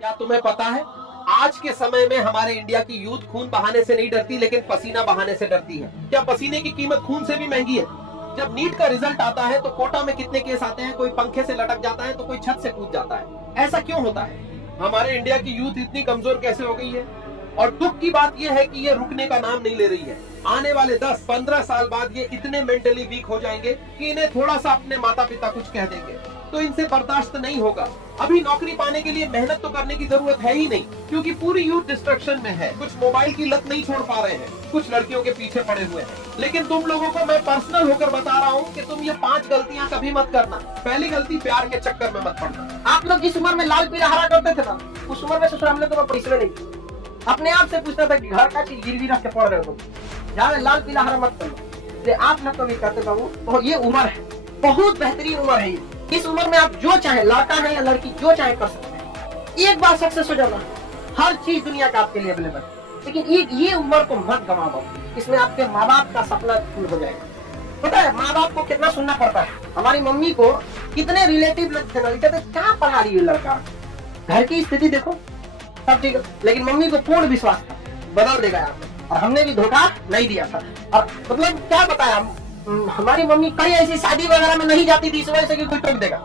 क्या तुम्हें पता है आज के समय में हमारे इंडिया की यूथ खून बहाने से नहीं डरती लेकिन पसीना बहाने से डरती है। क्या पसीने की कीमत खून से भी महंगी है? जब नीट का रिजल्ट आता है तो कोटा में कितने केस आते हैं, कोई पंखे से लटक जाता है तो कोई छत से कूद जाता है। ऐसा क्यों होता है? हमारे इंडिया की यूथ इतनी कमजोर कैसे हो गई है? और दुख की बात यह है कि ये रुकने का नाम नहीं ले रही है। आने वाले 10-15 साल बाद ये इतने मेंटली वीक हो जाएंगे कि इन्हें थोड़ा सा अपने माता पिता कुछ कह देंगे तो इनसे बर्दाश्त नहीं होगा। अभी नौकरी पाने के लिए मेहनत तो करने की जरूरत है ही नहीं, क्योंकि पूरी यूथ डिस्ट्रक्शन में है। कुछ मोबाइल की लत नहीं छोड़ पा रहे हैं, कुछ लड़कियों के पीछे पड़े हुए हैं। लेकिन तुम लोगों को मैं पर्सनल होकर बता रहा हूँ कि तुम ये 5 गलतियां कभी मत करना। पहली गलती, प्यार के चक्कर में मत पड़ना। आप लोग जिस उम्र में लाल पीला हरा करते थे ना, उस उम्र में ससुर हमने तो पैसे नहीं थे। अपने आप से पूछता था कि घर का चीज गिरवी रख के पढ़ रहे हो, ज्यादा लाल पीला हरा मत करना। आप ना कभी कहते बाबू, तो ये उम्र है, बहुत बेहतरीन उम्र है ये। इस उम्र में आप जो चाहे, लड़का है या लड़की, जो चाहे कर सकते हैं। एक बार सक्सेस हो जाना, हर चीज दुनिया का आपके लिए अवेलेबल। लेकिन ये उम्र को मत गवाओ, इसमें आपके माँ बाप का सपना पूर्ण हो जाएगा। पता है माँ बाप को कितना सुनना पड़ता है। हमारी मम्मी को कितने रिलेटिव लोग थे, क्या पढ़ा रही है लड़का, घर की स्थिति देखो सब ठीक है, लेकिन मम्मी को पूर्ण विश्वास था बदल देगा आपने, और हमने भी धोखा नहीं दिया था। और मतलब क्या बताया, हमारी मम्मी कहीं ऐसी शादी वगैरह में नहीं जाती थी इस वजह से कि कोई टोक देगा।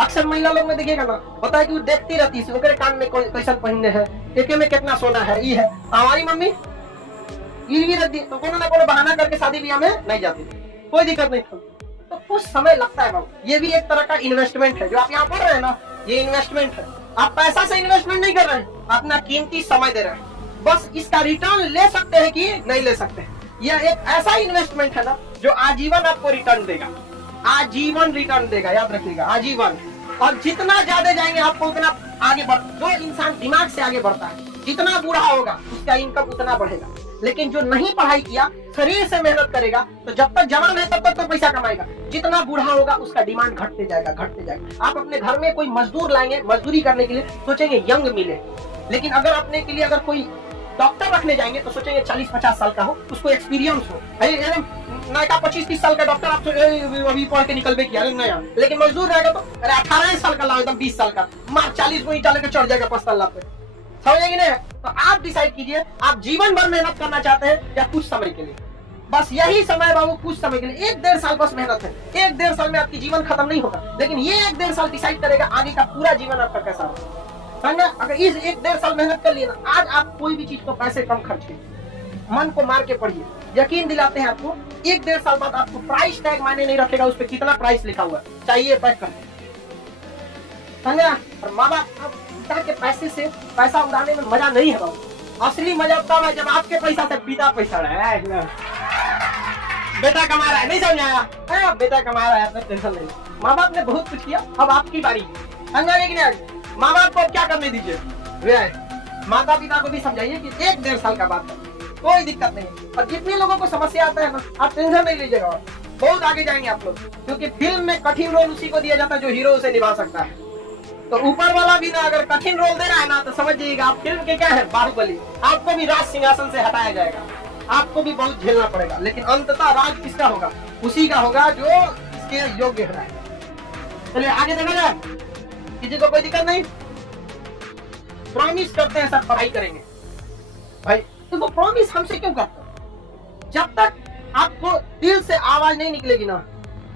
अक्सर महिला लोग में देखिएगा ना, होता है कि वो देखती रहती है ओकरे कान में कैसा पहनने है, एके में कितना सोना है, ये है। हमारी मम्मी गिरवी रख दी तो कोनो ना कोनो बहाना करके शादी ब्याह में नहीं जाती थी, कोई दिक्कत नहीं था। तो कुछ समय लगता है बाबू, ये भी एक तरह का इन्वेस्टमेंट है। जो आप यहाँ पढ़ रहे हैं ना, ये इन्वेस्टमेंट है। आप पैसा से इन्वेस्टमेंट नहीं कर रहे हैं, अपना कीमती समय दे रहे हैं। बस इसका रिटर्न ले सकते हैं कि नहीं ले सकते हैं। यह एक ऐसा इन्वेस्टमेंट है ना जो आजीवन आपको रिटर्न देगा, आजीवन रिटर्न देगा, याद रखिएगा, आजीवन। और जितना ज्यादा जाएंगे आपको उतना आगे बढ़। जो इंसान दिमाग से आगे बढ़ता है, जितना बूढ़ा होगा उसका इनकम उतना बढ़ेगा। लेकिन जो नहीं पढ़ाई किया, शरीर से मेहनत करेगा, तो जब तक जवान है तब तक तो पैसा कमाएगा। जितना बूढ़ा होगा उसका डिमांड घटते जाएगा, घटते जाएगा। आप अपने घर में कोई मजदूर लाएंगे, मजदूरी करने के लिए सोचेंगे यंग मिले, लेकिन अगर अपने के लिए अगर कोई डॉक्टर रखने जाएंगे तो सोचेंगे 40-50 साल का हो, उसको एक्सपीरियंस हो। नया 25-30 साल का डॉक्टर आप अभी पढ़ के निकलबे किया नया, लेकिन मजदूर रहेगा तो अरे 18 साल का लाओ, एकदम 20 साल का, मार 40 को ईंटा लेकर चढ़ जाएगा 5 साल पे। समझेंगे ना? तो आप डिसाइड कीजिए, आप जीवन भर मेहनत करना चाहते हैं या कुछ समय के लिए। बस यही समय बाबू, कुछ समय के लिए 1-1.5 साल बस मेहनत है। 1-1.5 साल में आपकी जीवन खत्म नहीं होगा, लेकिन ये 1-1.5 साल डिसाइड करेगा आगे का पूरा जीवन आपका कैसा होगा। समझा? अगर इस 1-1.5 साल मेहनत कर लिए ना, आज आप कोई भी चीज को पैसे कम खर्च कीजिए, मन को मार के पढ़िए, यकीन दिलाते हैं आपको 1-1.5 साल बाद आपको प्राइस टैग मायने नहीं रखेगा, उस पर कितना प्राइस लिखा हुआ है, चाहिए पैक कर। समझा? और माँ बाप के पैसे से पैसा उड़ाने में मजा नहीं है बाबू। असली मजा तब है जब आपके पैसा से पिता पैसा रहा है, बेटा कमा रहा है, नहीं समझाया, बेटा कमा रहा है, टेंशन नहीं। माँ बाप ने बहुत कुछ किया, अब आपकी बारी। समझा कि नहीं? माँ बाप को क्या करने दीजिए, माता पिता को भी समझाइए कि 1-1.5 साल का बात है, कोई दिक्कत नहीं। और जितने लोगों को समस्या आता है ना, आप टेंशन नहीं लीजिएगा, बहुत आगे जाएंगे आप लोग। क्योंकि फिल्म में कठिन रोल उसी को दिया जाता है जो हीरो उसे निभा सकता है। तो ऊपर वाला भी ना अगर कठिन रोल दे रहा है ना, तो समझिएगा आप फिल्म के क्या है, बाहुबली। आपको भी राज सिंहासन से हटाया जाएगा, आपको भी बहुत झेलना पड़ेगा, लेकिन अंततः राज किसका होगा? उसी का होगा जो इसके योग्य है। चलिए आगे देखा जाए, किसी को कोई दिक्कत नहीं। प्रॉमिस करते हैं सर पढ़ाई करेंगे, भाई तो वो प्रॉमिस हमसे क्यों करते हैं? जब तक आपको दिल से आवाज नहीं निकलेगी ना,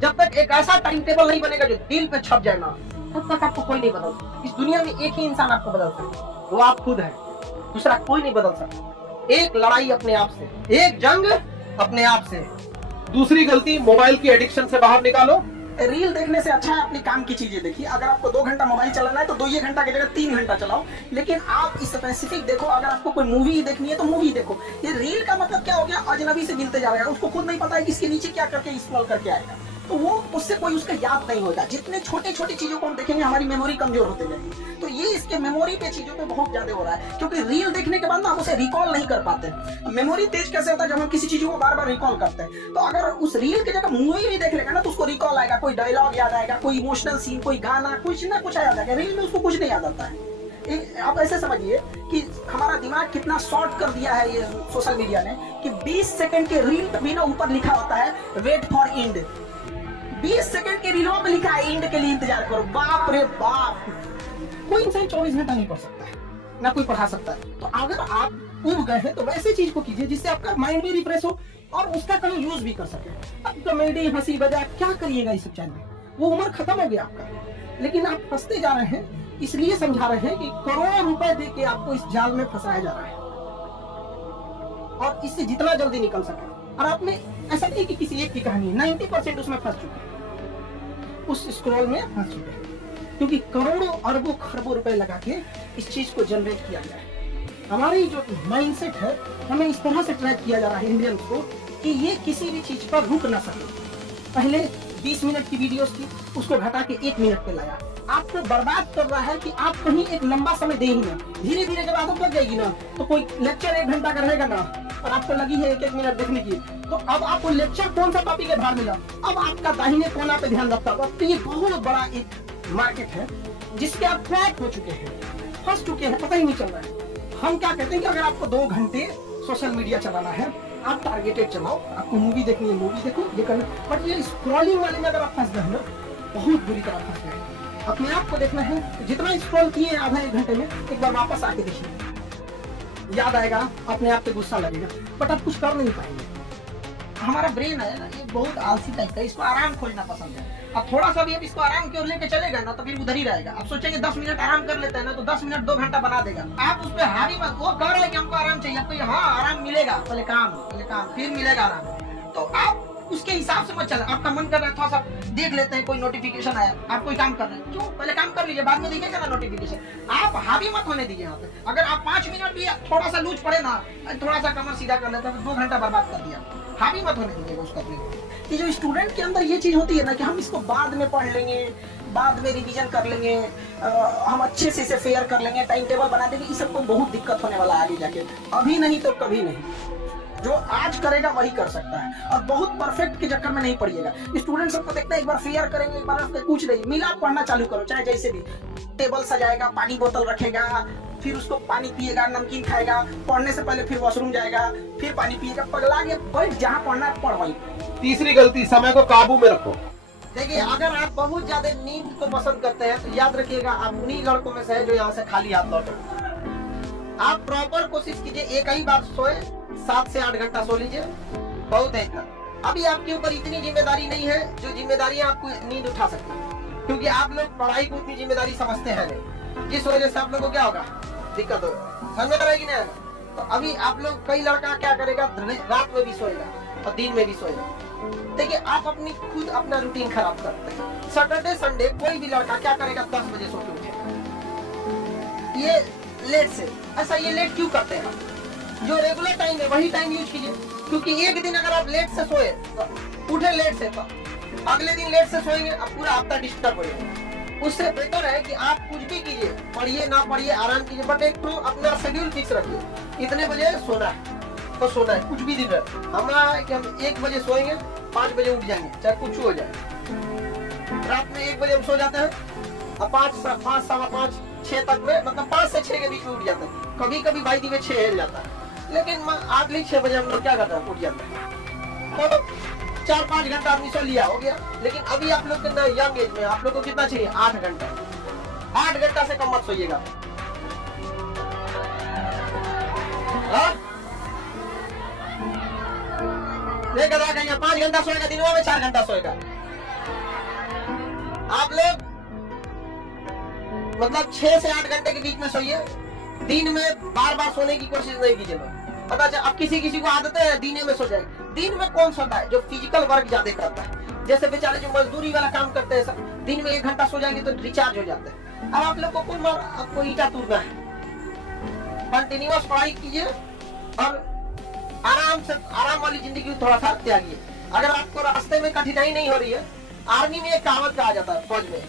जब तक एक ऐसा टाइम टेबल नहीं बनेगा जो दिल पे छप जाए ना, तब तक आपको कोई नहीं बदल। इस दुनिया में एक ही इंसान आपको बदल सकता है, वो आप खुद है, दूसरा कोई नहीं बदल सकता। एक लड़ाई अपने आप से, एक जंग अपने आप से। दूसरी गलती, मोबाइल की एडिक्शन से बाहर निकालो। रील देखने से अच्छा है अपनी काम की चीजें देखिए। अगर आपको 2 घंटा मोबाइल चलाना है तो 2 घंटा की जगह 3 घंटा चलाओ, लेकिन आप स्पेसिफिक देखो। अगर आपको कोई मूवी देखनी है तो मूवी देखो। ये रील का मतलब क्या हो गया, अजनबी से मिलते जा रहा है, उसको खुद नहीं पता है कि इसके नीचे क्या करके स्क्रॉल करके आएगा, तो वो उससे कोई उसका याद नहीं होगा। जितने छोटे छोटे चीजों को हम देखेंगे हमारी मेमोरी कमजोर होते जाएगी। तो ये इसके मेमोरी पे चीजों पे बहुत ज्यादा हो रहा है, क्योंकि रील देखने के बाद ना हम उसे रिकॉल नहीं कर पाते। मेमोरी तेज कैसे होता है, जब हम किसी चीज को बार बार रिकॉल करते हैं। तो अगर उस रील की जगह मूवी भी देख लेगा ना, तो उसको रिकॉल आएगा, कोई डायलॉग याद आएगा, कोई इमोशनल सीन, कोई गाना, कुछ ना कुछ याद आएगा। रील में उसको कुछ नहीं याद आता है। आप ऐसे समझिए कि हमारा दिमाग कितना शॉर्ट कर दिया है ये सोशल मीडिया ने, कि 20 सेकंड के रील पे भी ना ऊपर लिखा होता है वेट फॉर एंड। 20 सेकंड के रीलों में लिखा है एंड के लिए इंतजार करो। बाप रे बाप, कोई इंसान 24 घंटा नहीं पढ़ सकता है। ना कोई पढ़ा सकता है। तो अगर आप उब गए हैं तो वैसे चीज को कीजिए जिससे आपका माइंड भी रिफ्रेश हो और उसका कहीं यूज भी कर सके। अब कॉमेडी हंसी मजाक क्या करिएगा इस सब चैनल में, वो उम्र खत्म हो गया आपका, लेकिन आप फंसते जा रहे हैं। इसलिए समझा रहे हैं कि करोड़ों रुपए दे के आपको इस जाल में फंसाया जा रहा है और इससे जितना जल्दी निकल सके। और आपने ऐसा नहीं कि किसी एक की कहानी है, 90% उसमें फंस चुके हैं, उस स्क्रॉल में फंस चुके हैं, क्योंकि करोड़ों अरबों खरबों रुपए लगा के इस चीज को जनरेट किया गया है। हमारी जो माइंडसेट है, हमें इस तरह से ट्रैक किया जा रहा है इंडियंस को कि ये किसी भी चीज पर रुक ना सके। पहले 20 मिनट की वीडियोस थी, उसको घटा के 1 मिनट पे लाया। आपको बर्बाद कर रहा है कि आप कहीं एक लंबा समय दे ही ना। धीरे धीरे जब आदत लग जाएगी ना, तो कोई लेक्चर 1 घंटा का रहेगा ना और आपको लगी है 1-1 मिनट देखने की, तो अब आपको लेक्चर कौन सा टॉपिक है भाड़ में जाओ, अब आपका दाहिने कोना पे ध्यान रखता होगा। तो ये बहुत बड़ा एक मार्केट है जिसके आप ट्रैक हो चुके हैं, फंस चुके हैं, पता ही नहीं चल रहा है। हम क्या कहते हैं कि अगर आपको 2 घंटे सोशल मीडिया चलाना है, आप टारगेटेड चलाओ, आपको मूवी देखनी है मूवी देखो, ये करना। बट ये स्क्रॉलिंग वाले में अगर आप फंस गए ना, बहुत बुरी तरह फंस गए। अपने आप को देखना है, जितना स्क्रॉल किए आधा 1 घंटे में, एक बार वापस आके देखिए, याद आएगा, अपने आप पे गुस्सा लगेगा, बट आप कुछ कर नहीं पाएंगे। हमारा ब्रेन है ना, ये बहुत आलसी टाइप का, इसको आराम खोजना पसंद है। अब थोड़ा सा भी अब इसको आराम की ओर लेके चलेगा ना, तो फिर उधर ही रहेगा। अब सोचेंगे 10 मिनट आराम कर लेते हैं ना, तो 10 मिनट 2 घंटा बना देगा। आप उस पर हावी मत, वो कह रहा है कि हमको आराम चाहिए, आपको हाँ आराम मिलेगा, पहले काम फिर मिलेगा आराम। तो आप उसके हिसाब से मत चले। आपका मन कर रहा है थोड़ा सा देख लेते हैं, कोई नोटिफिकेशन आया, आप कोई काम कर रहे हैं, क्यों पहले काम कर लीजिए, बाद में देखिएगा ना नोटिफिकेशन। आप हावी मत होने दीजिए यहाँ पे। अगर आप 5 मिनट भी थोड़ा सा लूज पड़े ना, थोड़ा सा कमर सीधा कर लेते हैं, 2 घंटा बर्बाद कर दिया। हावी मत होने दीजिएगा उसका। ये जो स्टूडेंट के अंदर ये चीज होती है ना कि हम इसको बाद में पढ़ लेंगे, बाद में रिवीजन कर लेंगे, हम अच्छे से इसे फेयर कर लेंगे, टाइम टेबल बना देंगे, इस सबको बहुत दिक्कत होने वाला है आगे जाके। अभी नहीं तो कभी नहीं। जो आज करेगा वही कर सकता है, और बहुत परफेक्ट के चक्कर में नहीं पड़िएगा। स्टूडेंट सबको देखते हैं, एक बार फेयर करेंगे, एक बार कुछ नहीं मिला, पढ़ना चालू करो, चाहे जैसे भी। टेबल सजाएगा, पानी बोतल रखेगा, फिर उसको पानी पिएगा, नमकीन खाएगा, पढ़ने से पहले फिर वॉशरूम जाएगा, फिर पानी पिएगा, पगला के बैठ जहाँ पढ़ना है पढ़ वहीं। तीसरी गलती, समय को काबू में रखो। देखिए, अगर आप बहुत ज्यादा नींद को पसंद करते हैं तो याद रखिएगा, आप उन्हीं लड़कों में से हैं जो यहाँ से खाली हाथ लौटे। आप प्रॉपर कोशिश कीजिए, एक ही बार सोए, 7 से 8 घंटा सो लीजिए, बहुत है इतना। अभी आपके ऊपर इतनी जिम्मेदारी नहीं है जो जिम्मेदारियां आपको नींद उठा सकती है, क्योंकि आप लोग पढ़ाई को उतनी जिम्मेदारी समझते हैं नहीं, जिस वजह से आप लोगों को क्या होगा, दिक्कत होगा। समझ में रहेगी ना? तो अभी आप लोग, कई लड़का क्या करेगा, रात में भी सोएगा और दिन में भी सोएगा। देखिए, आप अपनी खुद अपना रूटीन खराब करते हैं। सैटरडे संडे कोई भी लड़का क्या करेगा, 10 बजे सो के उठेगा, ये लेट से। ऐसा ये लेट क्यों करते हैं? जो रेगुलर टाइम है वही टाइम यूज कीजिए, क्योंकि एक दिन अगर आप लेट से सोए, तो उठे लेट से, तो अगले दिन लेट से सोएंगे, अब पूरा हफ्ता डिस्टर्ब हो जाएगा। उससे बेहतर है कि आप कुछ भी कीजिए, पढ़िए ना पढ़िए, आराम कीजिए, बट एक तो अपना शेड्यूल फिक्स रखिए। इतने बजे सोना है तो सोना है, कुछ भी दिन है। हमारा है कि हम 1 बजे सोएंगे, 5 बजे उठ जाएंगे, चाहे कुछ हो जाए। रात में 1 बजे हम सो जाते हैं, अब 5, 5, 5, 6 तक में, मतलब 5 से 6 के बीच में उठ जाते हैं। कभी कभी भाई दिन में 6 हिल जाता है, लेकिन आर्ली 6 बजे हम लोग क्या करते हैं, उठ जाते हैं। तो 4-5 घंटा आदमी सो लिया, हो गया। लेकिन अभी आप लोग के यंग एज में आप लोग को कितना चाहिए, 8 घंटा। 8 घंटा से कम मत सोइएगा। लेकर 5 घंटा सोएगा, दिनों में 4 घंटा सोएगा। आप लोग मतलब 6 से 8 घंटे के बीच में सोइए। दिन में बार बार सोने की कोशिश नहीं कीजिए। पता चला, अब किसी किसी को आदत है दिन में सो जाए। दिन में कौन सोता है? जो फिजिकल वर्क ज्यादा करता है, जैसे बेचारे जो मजदूरी वाला काम करते हैं, सब दिन में 1 घंटा सो जाएंगे तो रिचार्ज हो जाते हैं। अब आप लोग को कुल मार, आपको ईटा तोड़ना है, कंटिन्यूअस पढ़ाई कीजिए और आराम से, आराम वाली जिंदगी थोड़ा सा त्यागिए। अगर आपको रास्ते में कठिनाई नहीं हो रही है, आर्मी में एक कहावत कहा जाता है, फौज में,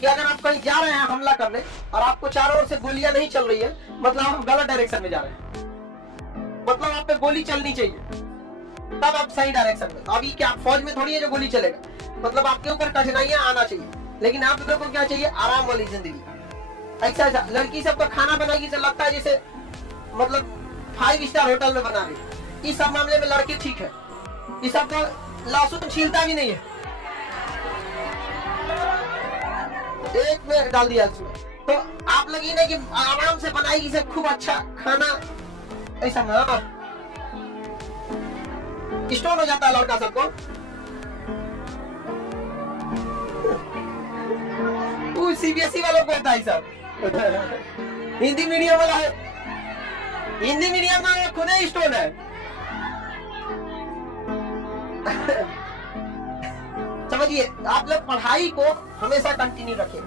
कि अगर आप कहीं जा रहे हैं हमला करने और आपको चारों ओर से गोलियां नहीं चल रही है, मतलब हम गलत डायरेक्शन में जा रहे हैं, मतलब आप पे गोली चलनी चाहिए, तब आप सही डायरेक्शन में। अभी क्या फौज में थोड़ी है जो गोली चलेगा, मतलब आपके ऊपर कठिनाइयां आना चाहिए, लेकिन आप लोगों को क्या चाहिए, आराम वाली जिंदगी। ऐसा लड़की सबका खाना बनाएगी तो लगता है जैसे मतलब 5 स्टार होटल में बना रही। इस सब मामले में लड़की ठीक है, इस सब को लहसुन छीलता भी नहीं है, एक में डाल दिया उसमें, तो आप लोग ये नहीं कि आराम से बनाएगी से खूब अच्छा खाना, ऐसा ना स्टोन हो जाता है लड़का सबको। वो सीबीएसई वालों को होता है सब, हिंदी मीडियम वाला है, हिंदी मीडियम में खुद ही स्टोन है। समझिए, आप लोग पढ़ाई को हमेशा कंटिन्यू रखें।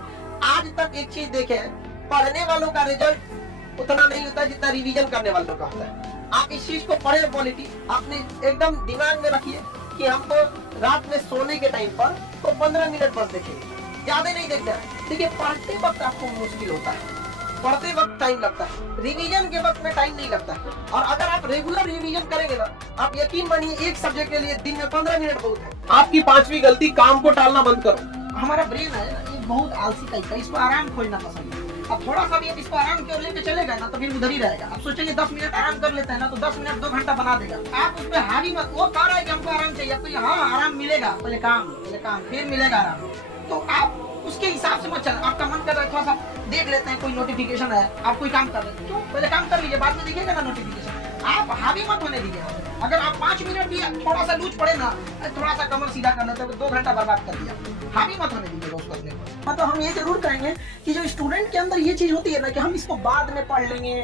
आज तक एक चीज देखें, पढ़ने वालों का रिजल्ट उतना नहीं होता जितना रिवीजन करने वालों का होता है। आप इस चीज को पढ़े क्वालिटी आपने एकदम दिमाग में रखिए कि हमको रात में सोने के टाइम पर तो 15 मिनट बस देखेंगे, ज्यादा नहीं देखना है। देखिए, पढ़ते वक्त आपको मुश्किल होता है, पढ़ते वक्त टाइम लगता है, रिवीजन के वक्त में टाइम नहीं लगता है। और अगर आप रेगुलर रिवीजन करेंगे ना, आप यकीन मानिए एक सब्जेक्ट के लिए दिन में 15 मिनट बहुत है। आपकी 5वीं गलती, काम को टालना बंद करो। हमारा ब्रेन है ना, ये बहुत आलसी टाइप का, इसको आराम खोजना पसंद है। अब थोड़ा सा भी इसको आराम की ओर लेके चलेगा ना तो फिर उधर ही रहेगा। अब सोचेंगे 10 मिनट आराम कर लेते हैं ना, तो 10 मिनट 2 घंटा बना देगा। आप उस पर हावी मत, वो कह रहा है कि हमको आराम चाहिए, तो हाँ आराम मिलेगा, पहले काम फिर मिलेगा आराम। तो आप उसके हिसाब से मत चल। आपका मन कर रहा है थोड़ा सा देख लेते हैं, कोई नोटिफिकेशन है, आप कोई काम कर रहे हैं, क्यों पहले काम कर लीजिए, बाद में देखिएगा ना नोटिफिकेशन। आप हावी मत होने दीजिए। अगर आप 5 मिनट भी थोड़ा सा लूज पड़े ना, थोड़ा सा कमर सीधा कर लेते हैं, 2 घंटा बर्बाद कर दिया। हावी मत होने दीजिए उसको अपने को। तो हम ये जरूर करेंगे कि जो स्टूडेंट के अंदर ये चीज होती है ना कि हम इसको बाद में पढ़ लेंगे,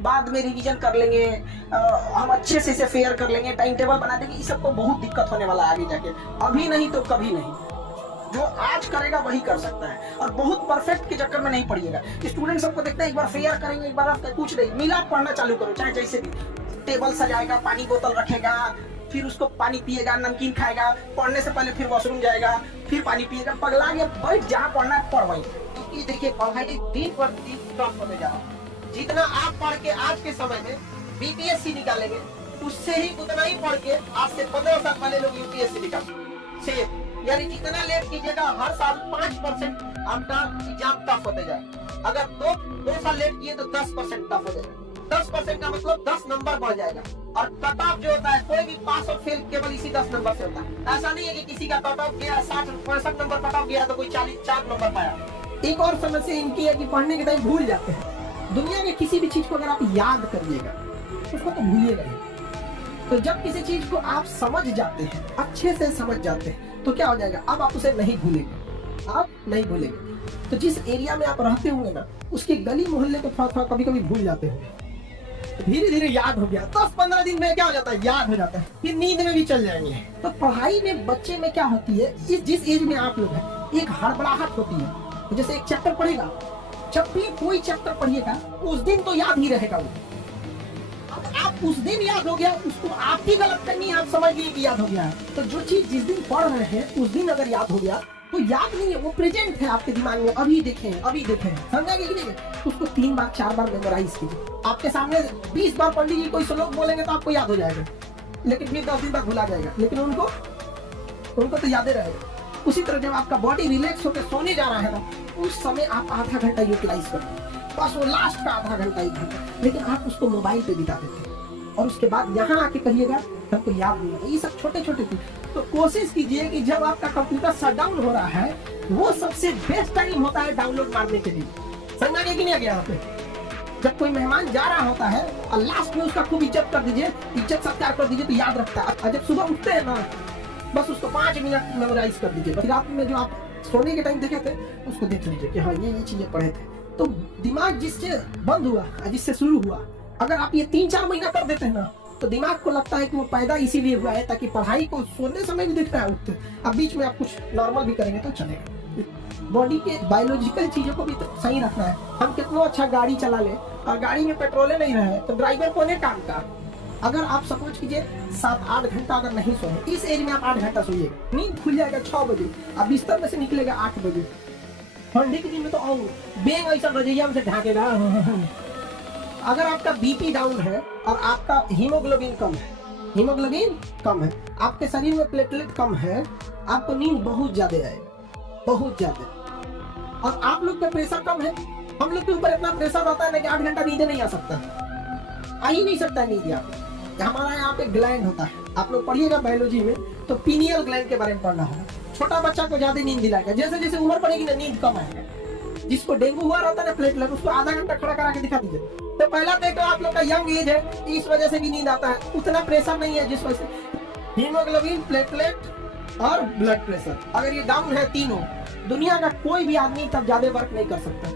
बाद में रिवीजन कर लेंगे, हम अच्छे से इसे फेयर कर लेंगे, टाइम टेबल बना देंगे, इस सबको बहुत दिक्कत होने वाला है आगे जाके। अभी नहीं तो कभी नहीं। जो आज करेगा वही कर सकता है, और बहुत परफेक्ट के चक्कर में नहीं पड़िएगा। स्टूडेंट सबको देखते हैं, एक बार फेयर करेंगे, एक बार कुछ नहीं मिला, पढ़ना चालू करो, चाहे जैसे भी। टेबल सजाएगा, पानी बोतल रखेगा, फिर उसको पानी पिएगा, नमकीन खाएगा, पढ़ने से पहले फिर वॉशरूम जाएगा, फिर पानी पिएगा, पगला गया। बैठ जहाँ पढ़ना है पढ़ वहीं। तो ये देखिए, पढ़ाई दिन पर दिन टफ होने जा रहा है। जितना आप पढ़ के आज के समय में बीपीएससी निकालेंगे, उससे ही उतना ही पढ़ के आज से 15 साल पहले लोग यूपीएससी निकाले सेम। यानी जितना लेट कीजिएगा, हर साल 5% आपका एग्जाम टफ होते जाए। अगर दो साल लेट किए तो 10% टफ हो जाएगा। 10% का मतलब 10 नंबर बढ़ जाएगा। और कट ऑफ जो होता है, कोई भी पास और फेल केवल इसी 10 नंबर से होता है। ऐसा नहीं है कि किसी का कट ऑफ गया 60-65 नंबर कट ऑफ गया तो कोई 4 नंबर पाया। एक और समस्या इनकी है कि पढ़ने के टाइम भूल जाते हैं। दुनिया के किसी भी चीज को अगर आप याद करिएगा, उसको तो भूलिएगा नहीं। तो जब किसी चीज को आप समझ जाते हैं, अच्छे से समझ जाते हैं, तो क्या हो जाएगा, अब आप उसे नहीं भूलेंगे, आप नहीं भूलेंगे। तो जिस एरिया में आप रहते होंगे ना, उसके गली मोहल्ले को थोड़ा कभी कभी भूल जाते होंगे, धीरे धीरे याद हो गया। 10-15 दिन में क्या हो जाता है, याद हो जाता है, फिर नींद में भी चल जाएंगे। तो पढ़ाई में बच्चे में क्या होती है, जिस एज में आप लोग हैं, एक हड़बड़ाहट होती है। जैसे एक चैप्टर पढ़ेगा, जब भी कोई चैप्टर पढ़िएगा उस दिन तो याद ही रहेगा वो। आप उस दिन याद हो गया, उसको आपकी गलत करनी है, आप समझ लिए कि याद हो गया है। तो जो चीज जिस दिन पढ़ रहे हैं उस दिन अगर याद हो गया तो याद नहीं है, वो प्रेजेंट है आपके दिमाग में, अभी देखें समझा कि नहीं। उसको 3 बार 4 बार मेमोराइज कीजिए। आपके सामने 20 बार पंडित जी कोई श्लोक बोलेंगे तो आपको याद हो जाएगा, लेकिन फिर 10 दिन बाद भुला जाएगा, लेकिन उनको तो याद रहेगा। उसी तरह जब आपका बॉडी रिलैक्स होकर सोने जा रहा है ना, उस समय आप आधा घंटा यूटिलाइज करें, बस वो लास्ट का आधा घंटा 1 घंटा, लेकिन आप उसको मोबाइल पे बिता देते हैं। और उसके बाद यहाँ आके कहिएगा हमको याद नहीं है। ये सब छोटे छोटे चीज। तो कोशिश कीजिए कि जब आपका कंप्यूटर शट डाउन हो रहा है, वो सबसे बेस्ट टाइम होता है डाउनलोड मारने के लिए। समझ कि नहीं आ गया यहाँ पे? जब कोई मेहमान जा रहा होता है और लास्ट में उसका खूब इज्जत कर दीजिए, इज्जत सत्कार कर दीजिए, तो याद रखता है। और जब सुबह उठते हैं ना, बस उसको 5 मिनट मेमोराइज कर दीजिए। फिर रात में जो आप सोने के टाइम देखे थे उसको देख लीजिए कि हाँ ये चीजें पढ़े थे। तो दिमाग जिससे बंद हुआ, जिससे शुरू हुआ, अगर आप ये 3-4 महीना कर देते हैं ना, तो दिमाग को लगता है कि वो पैदा इसीलिए हुआ है ताकि पढ़ाई को सोने समय भी दिखता है उठते। अब बीच में आप कुछ नॉर्मल भी करेंगे तो चलेगा। बॉडी के बायोलॉजिकल चीजों को भी तो सही रखना है। हम कितना अच्छा गाड़ी चला ले और गाड़ी में पेट्रोल नहीं रहे तो ड्राइवर कौन है काम का। अगर आप सपोज कीजिए 7-8 घंटा अगर नहीं सोए, इस एज में आप 8 घंटा सोइएगा, नींद खुल जाएगा 6 बजे, अब बिस्तर में से निकलेगा 8 बजे। ठंडी के दिन में तो और बेंग ऐसा रजैया में से ढाकेगा। अगर आपका बीपी डाउन है और आपका हीमोग्लोबिन कम है, आपके शरीर में प्लेटलेट कम है, आपको नींद बहुत ज्यादा आएगा, बहुत ज्यादा। और आप लोग का प्रेशर कम है, हम लोग के ऊपर इतना प्रेशर रहता है ना कि 8 घंटा नींद नहीं आ सकता, आ ही नहीं सकता नींद। हमारा यहाँ पे ग्लैंड होता है, आप लोग पढ़िएगा बायोलॉजी में तो पीनियल ग्लैंड के बारे में पढ़ना होगा। छोटा बच्चा को ज्यादा नींद दिलाएगा, जैसे जैसे उम्र बढ़ेगी ना नींद कम आएगा। जिसको डेंगू हुआ रहता है ना प्लेटलेट, उसको आधा घंटा खड़ा करा के दिखा दीजिए। तो पहला तो एक तो आप लोग का यंग एज है, इस वजह से भी नींद आता है, उतना प्रेशर नहीं है जिस वजह से हीमोग्लोबिन, प्लेटलेट और ब्लड प्रेशर अगर ये डाउन है तीनों, दुनिया का कोई भी आदमी तब ज्यादा वर्क नहीं कर सकता।